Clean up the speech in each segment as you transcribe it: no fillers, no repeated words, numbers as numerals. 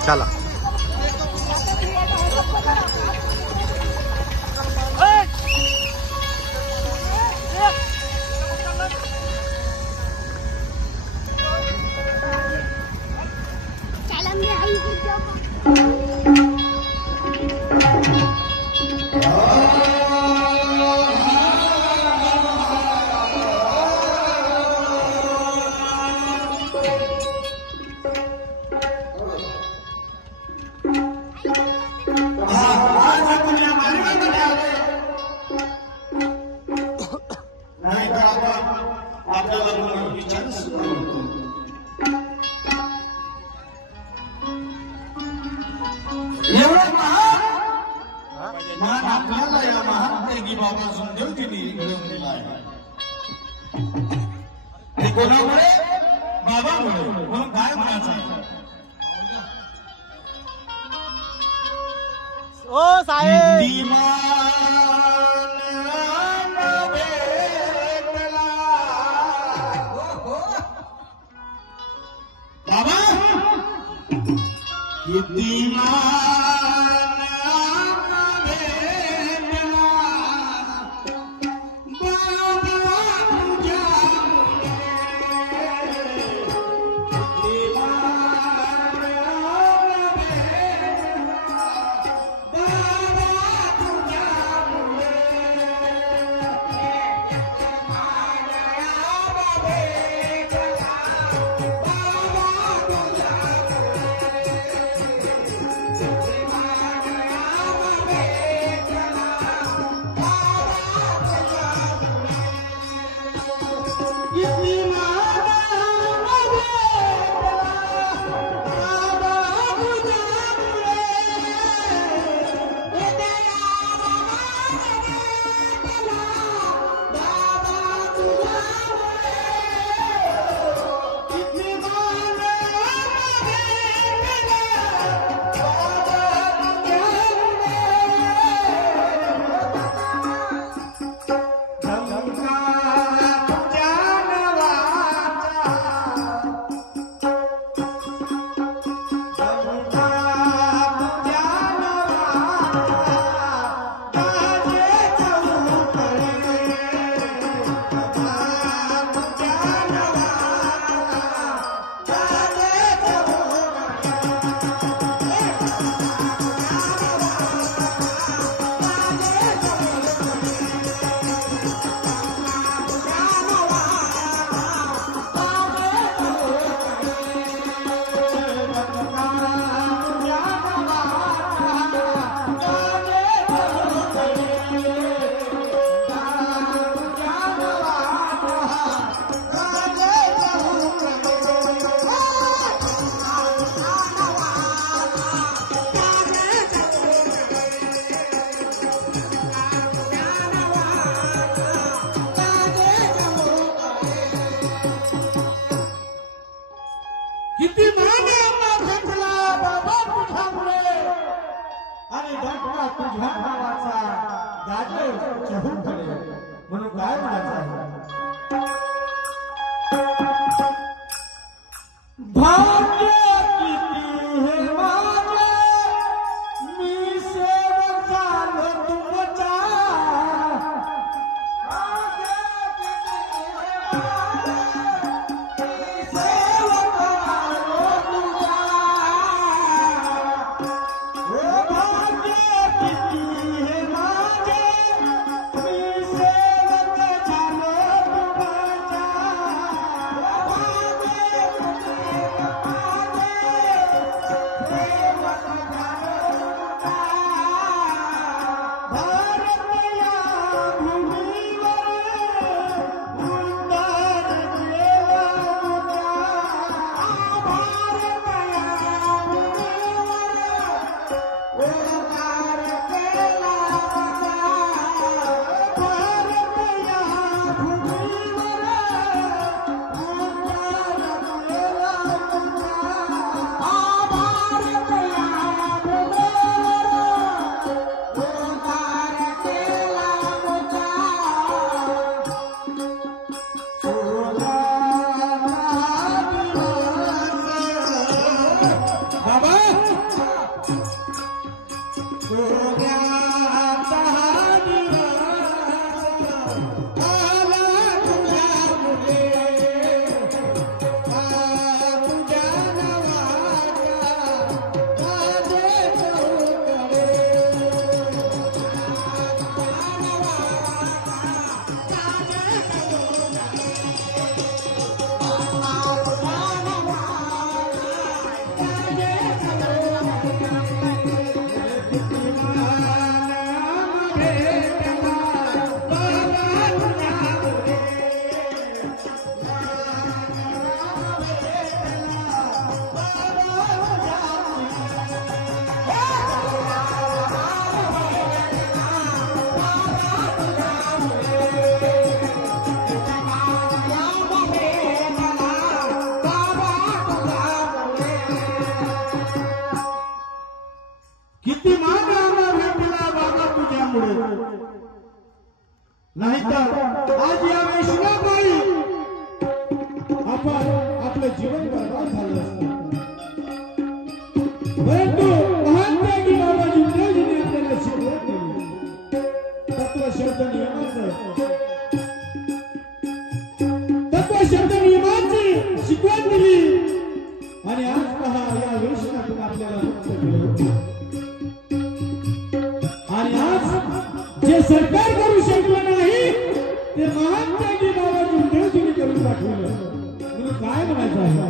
चला ओ साहेब बाबा किती माने घेतला बाबा तुझ्यामुळे आणि धर्मा तुझ्या नावाचा गाजले चहूकडे म्हणून काय म्हणायचं आहे भाग्य किती हे माझे मी सेवक झालो तुमचा भाग्य किती हे माझे मी सेवक झालो नाहीतर आज या वैष्णवबाई आपण आपलं जीवन बर्बाद झालं असतं. परंतु महान त्यागी बाबा जिंदाजीने आपल्याला शिकवण केली. तत्वशब्द नियमाची शिकवण दिली आणि आज पहा या वैष्णवातून आपल्याला मुक्त केलं. आणि आज जे सरकार करू शकलं नाही ते महान त्यागी बाबा जिंदाजीने करून दाखवलं. म्हणून काय म्हणायचं आहे?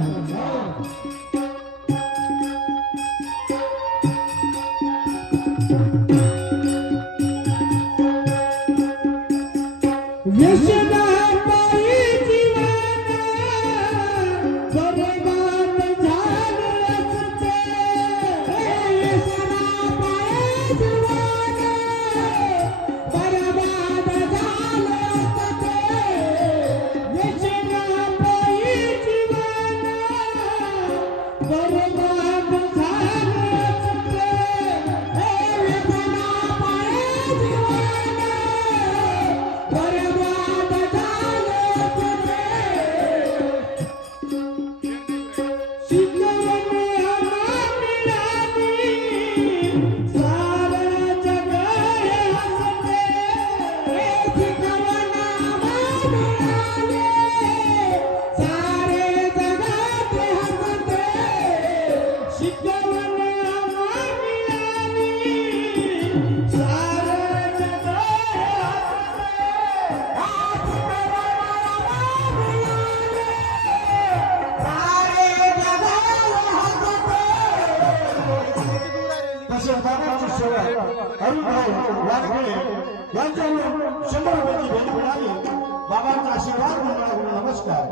बाबांचा आशीर्वाद म्हणून नमस्कार.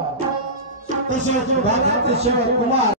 तसेच भागाचे सेवक कुमार